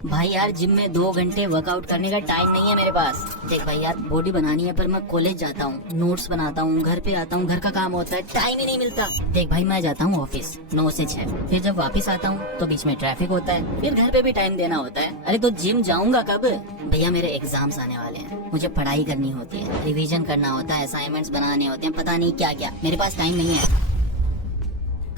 भाई यार जिम में 2 घंटे वर्कआउट करने का टाइम नहीं है मेरे पास। देख भाई यार बॉडी बनानी है पर मैं कॉलेज जाता हूँ, नोट्स बनाता हूँ, घर पे आता हूँ, घर का काम होता है, टाइम ही नहीं मिलता। देख भाई मैं जाता हूँ ऑफिस 9 से 6, फिर जब वापस आता हूँ तो बीच में ट्रैफिक होता है, फिर घर पे भी टाइम देना होता है। अरे तो जिम जाऊंगा कब? भैया मेरे एग्जाम्स आने वाले हैं, मुझे पढ़ाई करनी होती है, रिविजन करना होता है, असाइनमेंट्स बनाने होते हैं, पता नहीं क्या क्या, मेरे पास टाइम नहीं है।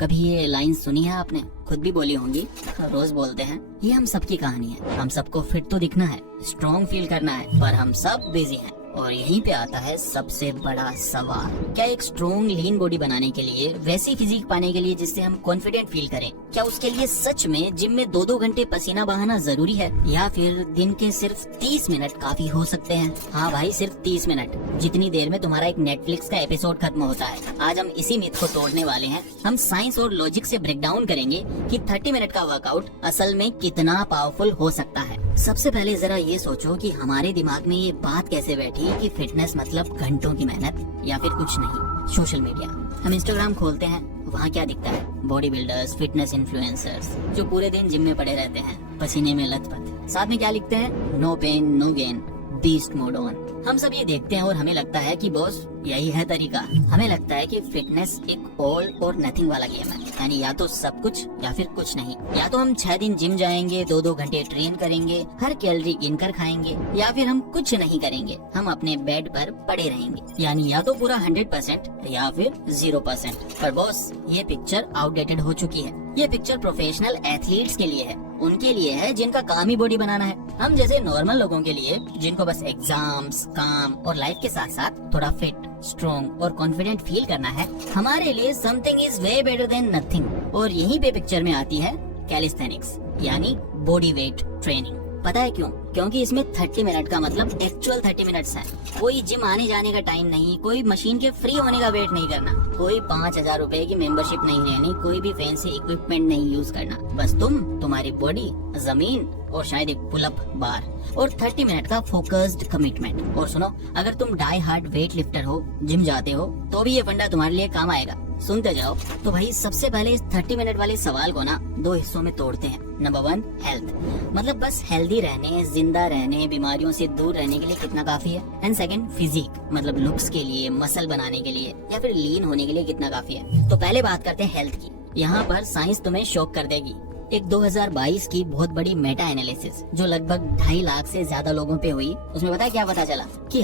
कभी ये लाइन सुनी है आपने? खुद भी बोली होंगी, रोज बोलते हैं। ये हम सबकी कहानी है। हम सबको फिट तो दिखना है, स्ट्रॉन्ग फील करना है, पर हम सब बिजी हैं। और यहीं पे आता है सबसे बड़ा सवाल, क्या एक स्ट्रॉन्ग लीन बॉडी बनाने के लिए, वैसी फिजिक पाने के लिए जिससे हम कॉन्फिडेंट फील करें, क्या उसके लिए सच में जिम में 2-2 घंटे पसीना बहाना जरूरी है, या फिर दिन के सिर्फ 30 मिनट काफी हो सकते हैं? हाँ भाई सिर्फ 30 मिनट, जितनी देर में तुम्हारा एक नेटफ्लिक्स का एपिसोड खत्म होता है। आज हम इसी मिथ को तोड़ने वाले हैं। हम साइंस और लॉजिक से ब्रेक डाउन करेंगे कि 30 मिनट का वर्कआउट असल में कितना पावरफुल हो सकता है। सबसे पहले जरा ये सोचो कि हमारे दिमाग में ये बात कैसे बैठी कि फिटनेस मतलब घंटों की मेहनत या फिर कुछ नहीं। सोशल मीडिया, हम इंस्टाग्राम खोलते हैं, वहाँ क्या दिखता है? बॉडी बिल्डर्स, फिटनेस इन्फ्लुएंसर्स जो पूरे दिन जिम में पड़े रहते हैं, पसीने में लथपथ। साथ में क्या लिखते हैं? No pain no gain, beast mode on. हम सब ये देखते हैं और हमें लगता है कि बॉस यही है तरीका। हमें लगता है कि फिटनेस एक ऑल और नथिंग वाला गेम है, यानी या तो सब कुछ या फिर कुछ नहीं। या तो हम 6 दिन जिम जाएंगे, 2-2 घंटे ट्रेन करेंगे, हर कैलोरी गिन कर खाएंगे, या फिर हम कुछ नहीं करेंगे, हम अपने बेड पर पड़े रहेंगे। यानी या तो पूरा 100% या फिर 0%। पर बॉस ये पिक्चर आउटडेटेड हो चुकी है। ये पिक्चर प्रोफेशनल एथलीट्स के लिए है, उनके लिए है जिनका काम ही बॉडी बनाना है। हम जैसे नॉर्मल लोगों के लिए, जिनको बस एग्जाम्स, काम और लाइफ के साथ साथ थोड़ा फिट, स्ट्रॉन्ग और कॉन्फिडेंट फील करना है, हमारे लिए something is way better than nothing. और यहीं पे पिक्चर में आती है कैलिस्थेनिक्स, यानी बॉडी वेट ट्रेनिंग। पता है क्यों? क्योंकि इसमें 30 मिनट का मतलब एक्चुअल 30 मिनट्स है। कोई जिम आने जाने का टाइम नहीं, कोई मशीन के फ्री होने का वेट नहीं करना, कोई 5000 रुपए की मेंबरशिप नहीं लेनी, कोई भी फैंसी इक्विपमेंट नहीं यूज करना। बस तुम्हारी बॉडी, जमीन और शायद एक पुलअप बार और 30 मिनट का फोकस्ड कमिटमेंट। और सुनो, अगर तुम डाई हार्ड वेट लिफ्टर हो, जिम जाते हो, तो भी ये फंडा तुम्हारे लिए काम आएगा। सुनते जाओ। तो भाई सबसे पहले इस 30 मिनट वाले सवाल को ना 2 हिस्सों में तोड़ते हैं। नंबर 1 हेल्थ, मतलब बस हेल्दी रहने, जिंदा रहने, बीमारियों से दूर रहने के लिए कितना काफी है। एंड सेकंड फिजिक, मतलब लुक्स के लिए, मसल बनाने के लिए या फिर लीन होने के लिए कितना काफी है। तो पहले बात करते हैं हेल्थ की। यहाँ पर साइंस तुम्हें शॉक कर देगी। एक 2022 की बहुत बड़ी मेटा एनालिसिस जो लगभग 2.5 लाख से ज्यादा लोगों पे हुई, उसमें पता है क्या पता चला? कि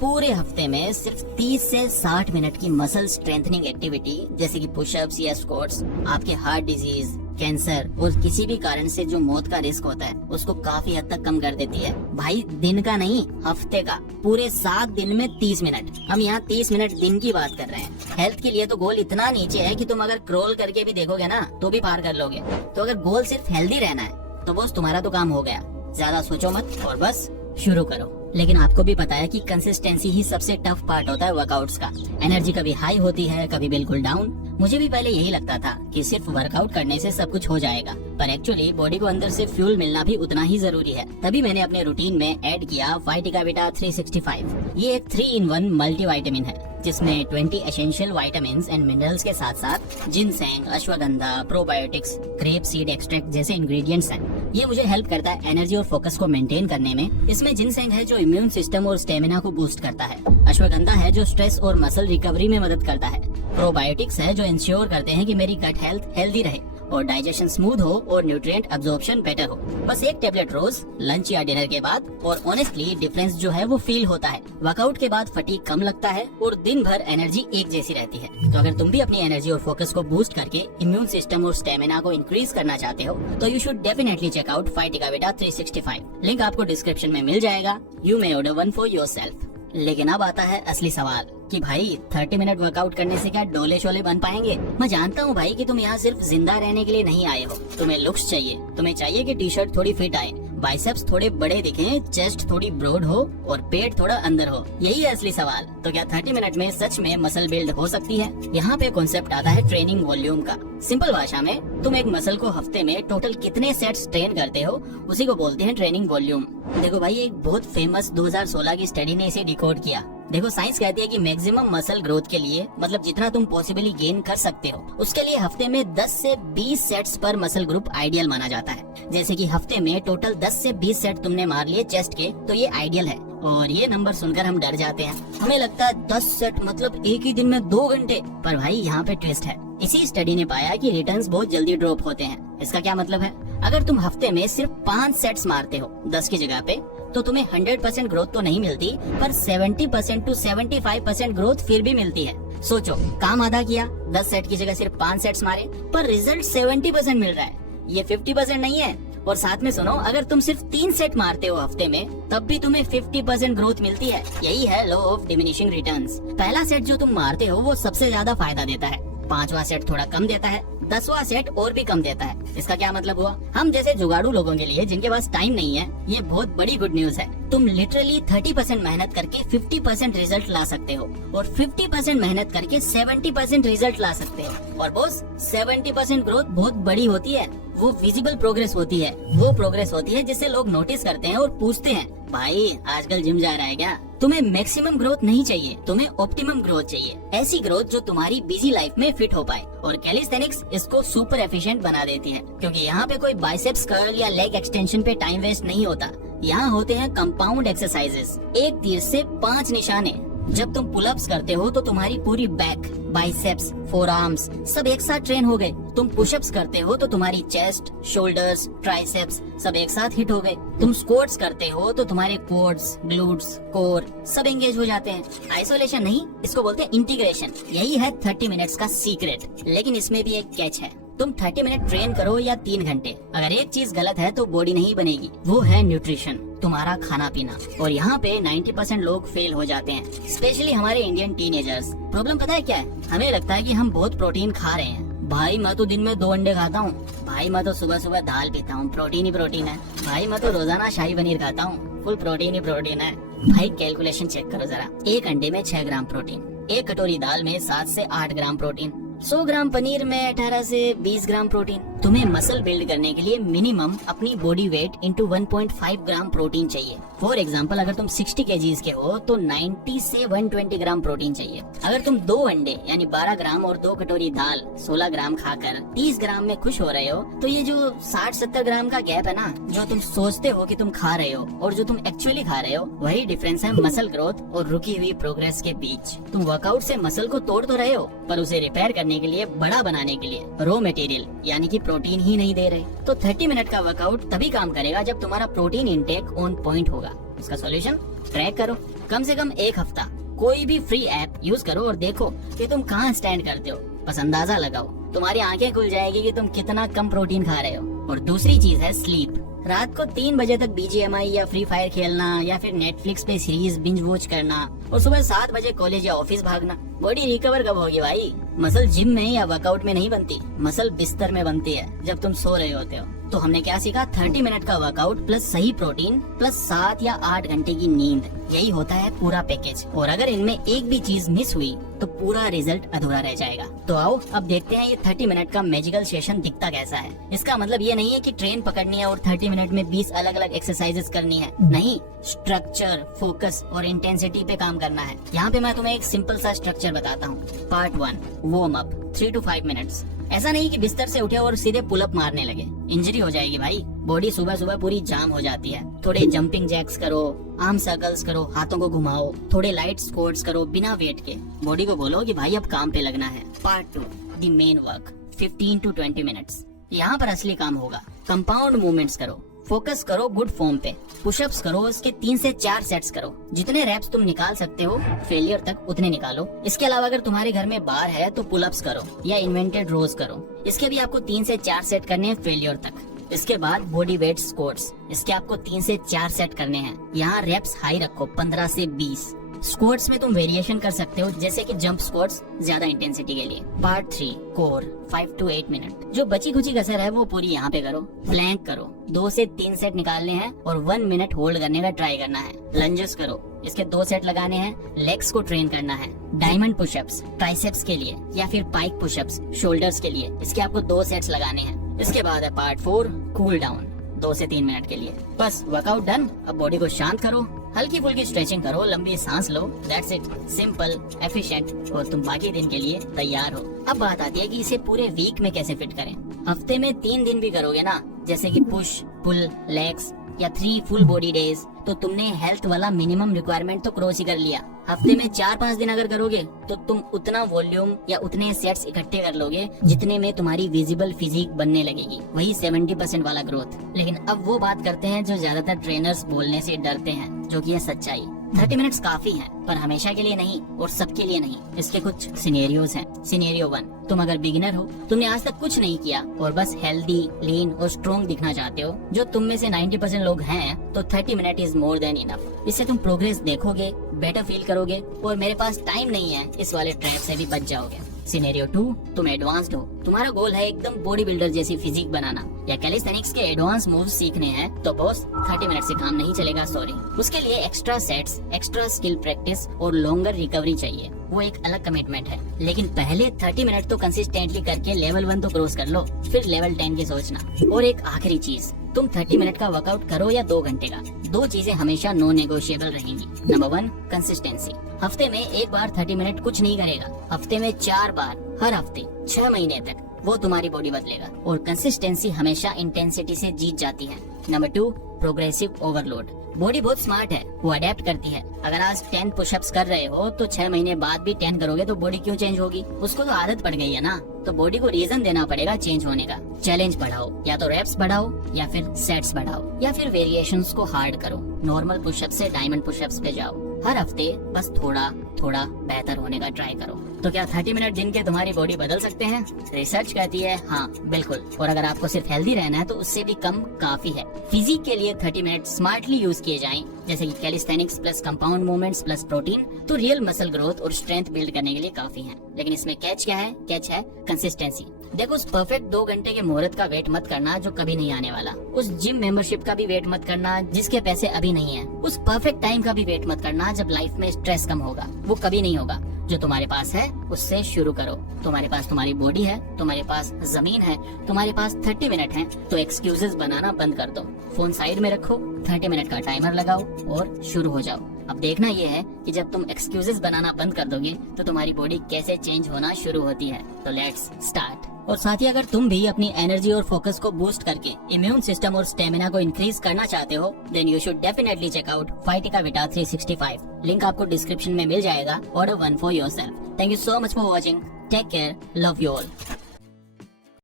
पूरे हफ्ते में सिर्फ 30 से 60 मिनट की मसल स्ट्रेंथनिंग एक्टिविटी, जैसे कि पुशअप्स या स्क्वाट्स, आपके हार्ट डिजीज, कैंसर और किसी भी कारण से जो मौत का रिस्क होता है, उसको काफी हद तक कम कर देती है। भाई दिन का नहीं, हफ्ते का, पूरे 7 दिन में 30 मिनट। हम यहाँ 30 मिनट दिन की बात कर रहे हैं। हेल्थ के लिए तो गोल इतना नीचे है कि तुम अगर क्रॉल करके भी देखोगे ना तो भी पार कर लोगे। तो अगर गोल सिर्फ हेल्दी रहना है तो बस तुम्हारा तो काम हो गया। ज्यादा सोचो मत और बस शुरू करो। लेकिन आपको भी पता है कि कंसिस्टेंसी ही सबसे टफ पार्ट होता है वर्कआउट्स का। एनर्जी कभी हाई होती है, कभी बिल्कुल डाउन। मुझे भी पहले यही लगता था कि सिर्फ वर्कआउट करने से सब कुछ हो जाएगा, पर एक्चुअली बॉडी को अंदर से फ्यूल मिलना भी उतना ही जरूरी है। तभी मैंने अपने रूटीन में ऐड किया वाइटिकाविटा 365। ये एक 3-in-1 मल्टीविटामिन है जिसमें 20 एसेंशियल विटामिन्स एंड मिनरल्स के साथ साथ ginseng, ashwagandha, probiotics, grape seed extract जैसे इंग्रेडिएंट्स हैं। ये मुझे हेल्प करता है एनर्जी और फोकस को मेंटेन करने में। इसमें जिनसेंग है जो इम्यून सिस्टम और स्टेमिना को बूस्ट करता है। अश्वगंधा है जो स्ट्रेस और मसल रिकवरी में मदद करता है। प्रोबायोटिक्स है जो इंश्योर करते हैं कि मेरी गट हेल्थ हेल्दी रहे और डाइजेशन स्मूथ हो और न्यूट्रिएंट अब्जॉर्प्शन बेटर हो। बस एक टेबलेट रोज लंच या डिनर के बाद, और ऑनेस्टली डिफरेंस जो है वो फील होता है। वर्कआउट के बाद फटीग कम लगता है और दिन भर एनर्जी एक जैसी रहती है। तो अगर तुम भी अपनी एनर्जी और फोकस को बूस्ट करके इम्यून सिस्टम और स्टेमिना को इंक्रीज करना चाहते हो तो you should definitely check out वाइटिकाविटा 365। लिंक आपको डिस्क्रिप्शन में मिल जाएगा। You may order one for yourself. लेकिन अब आता है असली सवाल कि भाई 30 मिनट वर्कआउट करने से क्या डोले शोले बन पाएंगे? मैं जानता हूँ भाई कि तुम यहाँ सिर्फ जिंदा रहने के लिए नहीं आए हो। तुम्हें लुक्स चाहिए, तुम्हें चाहिए कि टी-शर्ट थोड़ी फिट आए, बाइसेप्स थोड़े बड़े दिखें, चेस्ट थोड़ी ब्रॉड हो और पेट थोड़ा अंदर हो। यही है असली सवाल। तो क्या 30 मिनट में सच में मसल बिल्ड हो सकती है? यहाँ पे कॉन्सेप्ट आता है ट्रेनिंग वॉल्यूम का। सिंपल भाषा में तुम एक मसल को हफ्ते में टोटल कितने सेट्स ट्रेन करते हो, उसी को बोलते हैं ट्रेनिंग वॉल्यूम। देखो भाई, एक बहुत फेमस 2016 की स्टडी ने इसे डिकोड किया। देखो साइंस कहती है कि मैक्सिमम मसल ग्रोथ के लिए, मतलब जितना तुम पॉसिबली गेन कर सकते हो, उसके लिए हफ्ते में 10 से 20 सेट्स पर मसल ग्रुप आइडियल माना जाता है। जैसे कि हफ्ते में टोटल 10 से 20 सेट तुमने मार लिए चेस्ट के, तो ये आइडियल है। और ये नंबर सुनकर हम डर जाते हैं, हमें लगता है 10 सेट मतलब एक ही दिन में 2 घंटे। पर भाई यहाँ पे ट्विस्ट है। इसी स्टडी ने पाया कि रिटर्न्स बहुत जल्दी ड्रॉप होते हैं। इसका क्या मतलब है? अगर तुम हफ्ते में सिर्फ 5 सेट्स मारते हो 10 की जगह पे, तो तुम्हें 100% ग्रोथ तो नहीं मिलती, पर 70% to 75% ग्रोथ फिर भी मिलती है। सोचो, काम आधा किया, 10 सेट की जगह सिर्फ 5 सेट्स मारे, पर रिजल्ट 70% मिल रहा है। ये 50% नहीं है। और साथ में सुनो, अगर तुम सिर्फ 3 सेट मारते हो हफ्ते में, तब भी तुम्हें 50% ग्रोथ मिलती है। यही है लॉ ऑफ डिमिनिशिंग रिटर्न्स। पहला सेट जो तुम मारते हो वो सबसे ज्यादा फायदा देता है, 5वां सेट थोड़ा कम देता है, 10वां सेट और भी कम देता है। इसका क्या मतलब हुआ? हम जैसे जुगाड़ू लोगों के लिए, जिनके पास टाइम नहीं है, ये बहुत बड़ी गुड न्यूज है। तुम लिटरली 30% मेहनत करके 50% रिजल्ट ला सकते हो, और 50% मेहनत करके 70% रिजल्ट ला सकते हो। और बॉस, 70% ग्रोथ बहुत बड़ी होती है। वो विजिबल प्रोग्रेस होती है, वो प्रोग्रेस होती है जिसे लोग नोटिस करते हैं और पूछते हैं, भाई आजकल जिम जा रहा है क्या? तुम्हें मैक्सिमम ग्रोथ नहीं चाहिए, तुम्हें ऑप्टिमम ग्रोथ चाहिए। ऐसी ग्रोथ जो तुम्हारी बिजी लाइफ में फिट हो पाए। और कैलिस्थेनिक्स इसको सुपर एफिशिएंट बना देती है, क्योंकि यहाँ पे कोई बाइसेप्स कर्ल या लेग एक्सटेंशन पे टाइम वेस्ट नहीं होता। यहाँ होते हैं कंपाउंड एक्सरसाइजेस, एक तीर से 5 निशाने। जब तुम पुलअप्स करते हो तो तुम्हारी पूरी बैक, बाइसेप्स, फोरआर्म्स सब एक साथ ट्रेन हो गए। तुम पुशअप्स करते हो तो तुम्हारी चेस्ट, शोल्डर्स, ट्राइसेप्स सब एक साथ हिट हो गए। तुम स्क्वाट्स करते हो तो तुम्हारे क्वाड्स, ग्लूट्स, कोर सब एंगेज हो जाते हैं। आइसोलेशन नहीं, इसको बोलते हैं इंटीग्रेशन। यही है 30 मिनट्स का सीक्रेट। लेकिन इसमें भी एक कैच है। तुम 30 मिनट ट्रेन करो या 3 घंटे, अगर एक चीज गलत है तो बॉडी नहीं बनेगी, वो है न्यूट्रिशन, तुम्हारा खाना पीना। और यहाँ पे 90% लोग फेल हो जाते हैं, स्पेशली हमारे इंडियन टीनेजर्स। प्रॉब्लम पता है क्या है? हमें लगता है कि हम बहुत प्रोटीन खा रहे हैं। भाई मैं तो दिन में 2 अंडे खाता हूँ, भाई मैं तो सुबह सुबह दाल पीता हूँ, प्रोटीन ही प्रोटीन है। भाई मैं तो रोजाना शाही पनीर खाता हूँ, फुल प्रोटीन ही प्रोटीन है। भाई कैलकुलेशन चेक करो जरा, 1 अंडे में 6 ग्राम प्रोटीन, 1 कटोरी दाल में 7 से 8 ग्राम प्रोटीन, 100 ग्राम पनीर में 18 से 20 ग्राम प्रोटीन। तुम्हें मसल बिल्ड करने के लिए मिनिमम अपनी body weight into 1.5 gram protein चाहिए। फॉर एग्जांपल, अगर तुम 60 केजीज के हो तो 90 से 120 ग्राम प्रोटीन चाहिए। अगर तुम 2 अंडे यानी 12 ग्राम और 2 कटोरी दाल 16 ग्राम खाकर 30 ग्राम में खुश हो रहे हो, तो ये जो 60-70 ग्राम का गैप है ना, जो तुम सोचते हो कि तुम खा रहे हो और जो तुम एक्चुअली खा रहे हो, वही डिफरेंस है मसल ग्रोथ और रुकी हुई प्रोग्रेस के बीच। तुम वर्कआउट से मसल को तोड़ तो रहे हो, पर उसे रिपेयर करने के लिए, बड़ा बनाने के लिए रॉ मटेरियल यानी कि प्रोटीन ही नहीं दे रहे। तो 30 मिनट का वर्कआउट तभी काम करेगा जब तुम्हारा प्रोटीन इंटेक ऑन पॉइंट होगा। इसका सॉल्यूशन ट्रैक करो, कम से कम 1 हफ्ता कोई भी फ्री ऐप यूज करो और देखो कि तुम कहाँ स्टैंड करते हो। बस अंदाजा लगाओ, तुम्हारी आंखें खुल जाएगी कि तुम कितना कम प्रोटीन खा रहे हो। और दूसरी चीज है स्लीप। रात को 3 बजे तक BGMI या फ्री फायर खेलना या फिर नेटफ्लिक्स पे सीरीज बिंज वॉच करना और सुबह 7 बजे कॉलेज या ऑफिस भागना, बॉडी रिकवर कब होगी भाई? मसल जिम में या वर्कआउट में नहीं बनती, मसल बिस्तर में बनती है, जब तुम सो रहे होते हो। तो हमने क्या सीखा? 30 मिनट का वर्कआउट प्लस सही प्रोटीन प्लस 7 या 8 घंटे की नींद, यही होता है पूरा पैकेज। और अगर इनमें एक भी चीज मिस हुई तो पूरा रिजल्ट अधूरा रह जाएगा। तो आओ अब देखते हैं ये 30 मिनट का मैजिकल सेशन दिखता कैसा है। इसका मतलब ये नहीं है कि ट्रेन पकड़नी है और 30 मिनट में 20 अलग अलग एक्सरसाइजेस करनी है, नहीं, स्ट्रक्चर, फोकस और इंटेंसिटी पे काम करना है। यहाँ पे मैं तुम्हें एक सिंपल सा स्ट्रक्चर बताता हूँ। Part 1, warm up 3 to 5 minutes. ऐसा नहीं कि बिस्तर से उठे और सीधे पुलअप मारने लगे, इंजरी हो जाएगी भाई। बॉडी सुबह सुबह पूरी जाम हो जाती है। थोड़े जंपिंग जैक्स करो, आर्म सर्कल्स करो, हाथों को घुमाओ, थोड़े लाइट स्क्वाट्स करो बिना वेट के। बॉडी को बोलो कि भाई अब काम पे लगना है। Part 2, the main work 15 to 20 minutes. यहाँ पर असली काम होगा। कंपाउंड मूवमेंट्स करो, फोकस करो गुड फॉर्म पे। पुशअप्स करो, इसके 3 से 4 सेट्स करो। जितने रेप्स तुम निकाल सकते हो फेलियर तक उतने निकालो। इसके अलावा अगर तुम्हारे घर में बार है तो पुलअप्स करो या इन्वेंटेड रोज करो। इसके भी आपको 3 से 4 सेट करने हैं फेलियर तक। इसके बाद बॉडी वेट स्क्वाट्स, इसके आपको 3 से 4 सेट करने हैं। यहाँ रेप्स हाई रखो, 15 से 20। स्क्वाट्स में तुम वेरिएशन कर सकते हो, जैसे कि जंप स्क्वाट्स ज्यादा इंटेंसिटी के लिए। Part 3, core 5 to 8 minute. जो बची खुची कसर है वो पूरी यहाँ पे करो। प्लैंक करो, 2 से 3 सेट निकालने हैं और 1 मिनट होल्ड करने का ट्राई करना है। लंजेस करो, इसके 2 सेट लगाने हैं। लेग्स को ट्रेन करना है। डायमंड पुशअप्स ट्राइसेप्स के लिए या फिर पाइक पुशअप्स शोल्डर्स के लिए, इसके आपको 2 सेट्स लगाने हैं। इसके बाद है पार्ट 4, कूल डाउन 2 से 3 मिनट के लिए। बस वर्कआउट डन। अब बॉडी को शांत करो, हल्की फुल्की स्ट्रेचिंग करो, लंबी सांस लो, दैट्स इट, सिंपल, एफिशिएंट, और तुम बाकी दिन के लिए तैयार हो। अब बात आती है कि इसे पूरे वीक में कैसे फिट करें। हफ्ते में 3 दिन भी करोगे ना, जैसे कि पुश, पुल, लेग्स या 3 फुल बॉडी डेज, तो तुमने हेल्थ वाला मिनिमम रिक्वायरमेंट तो क्रॉस ही कर लिया। हफ्ते में 4-5 दिन अगर करोगे तो तुम उतना वॉल्यूम या उतने सेट्स इकट्ठे कर लोगे जितने में तुम्हारी विजिबल फिजिक बनने लगेगी, वही 70% वाला ग्रोथ। लेकिन अब वो बात करते हैं जो ज्यादातर ट्रेनर्स बोलने से डरते हैं, जो कि है सच्चाई। 30 मिनट्स काफी हैं, पर हमेशा के लिए नहीं और सबके लिए नहीं। इसके कुछ सिनेरियोज हैं। सिनेरियो 1, तुम अगर बिगिनर हो, तुमने आज तक कुछ नहीं किया और बस हेल्दी, लीन और स्ट्रॉन्ग दिखना चाहते हो, जो तुम में से 90% लोग हैं, तो 30 minute is more than enough. इससे तुम प्रोग्रेस देखोगे, बेटर फील करोगे और मेरे पास टाइम नहीं है इस वाले ट्रैप से भी बच जाओगे। सिनेरियो 2, तुम एडवांस्ड हो, तुम्हारा गोल है एकदम बॉडी बिल्डर जैसी फिजिक बनाना या कैलिस्थेनिक्स के एडवांस मूव्स सीखने हैं, तो बॉस 30 मिनट से काम नहीं चलेगा, सॉरी। उसके लिए extra sets, extra skill practice और लॉन्गर रिकवरी चाहिए, वो एक अलग कमिटमेंट है। लेकिन पहले 30 मिनट तो कंसिस्टेंटली करके लेवल 1 तो क्रॉस कर लो, फिर लेवल 10 की सोचना। और एक आखिरी चीज, तुम 30 मिनट का वर्कआउट करो या 2 घंटे का, 2 चीजें हमेशा नॉन नेगोशिएबल रहेंगी। Number 1, consistency. हफ्ते में एक बार 30 मिनट कुछ नहीं करेगा, हफ्ते में 4 बार, हर हफ्ते 6 महीने तक, वो तुम्हारी बॉडी बदलेगा। और कंसिस्टेंसी हमेशा इंटेंसिटी से जीत जाती है। Number 2, progressive overload. बॉडी बहुत स्मार्ट है, वो अडेप्ट करती है। अगर आज 10 पुशअप्स कर रहे हो तो 6 महीने बाद भी 10 करोगे तो बॉडी क्यों चेंज होगी? उसको तो आदत पड़ गई है ना, तो बॉडी को रीजन देना पड़ेगा चेंज होने का। चैलेंज बढ़ाओ, या तो रेप्स बढ़ाओ या फिर सेट्स बढ़ाओ या फिर वेरिएशंस को हार्ड करो। नॉर्मल पुशअप से डायमंड पुशअप्स पे जाओ। हर हफ्ते बस थोड़ा थोड़ा बेहतर होने का ट्राई करो। तो क्या 30 मिनट दिन के तुम्हारी बॉडी बदल सकते हैं? रिसर्च कहती है हाँ, बिल्कुल। और अगर आपको सिर्फ हेल्दी रहना है तो उससे भी कम काफी है। फिजिक के लिए 30 मिनट स्मार्टली यूज किए जाएं, जैसे कि calisthenics plus compound movements plus protein, तो रियल मसल ग्रोथ और स्ट्रेंथ बिल्ड करने के लिए काफी है। लेकिन इसमें कैच क्या है? कैच है कंसिस्टेंसी। देखो, उस परफेक्ट 2 घंटे के मुहूर्त का वेट मत करना जो कभी नहीं आने वाला। उस जिम मेंबरशिप का भी वेट मत करना जिसके पैसे अभी नहीं है। उस परफेक्ट टाइम का भी वेट मत करना जब लाइफ में स्ट्रेस कम होगा, वो कभी नहीं होगा। जो तुम्हारे पास है उससे शुरू करो। तुम्हारे पास तुम्हारी बॉडी है, तुम्हारे पास जमीन है, तुम्हारे पास 30 मिनट है, तो एक्सक्यूजेस बनाना बंद कर दो। फोन साइड में रखो, 30 मिनट का टाइमर लगाओ और शुरू हो जाओ। अब देखना ये है कि जब तुम एक्सक्यूजेस बनाना बंद कर दोगे तो तुम्हारी बॉडी कैसे चेंज होना शुरू होती है। तो लेट्स स्टार्ट। और साथ ही अगर तुम भी अपनी एनर्जी और फोकस को बूस्ट करके इम्यून सिस्टम और स्टेमिना को इंक्रीज करना चाहते हो, then you should definitely check out फाइटिका विटा 365। लिंक आपको डिस्क्रिप्शन में मिल जाएगा। Order 1 for yourself. Thank you so much for watching. Take care, love you all.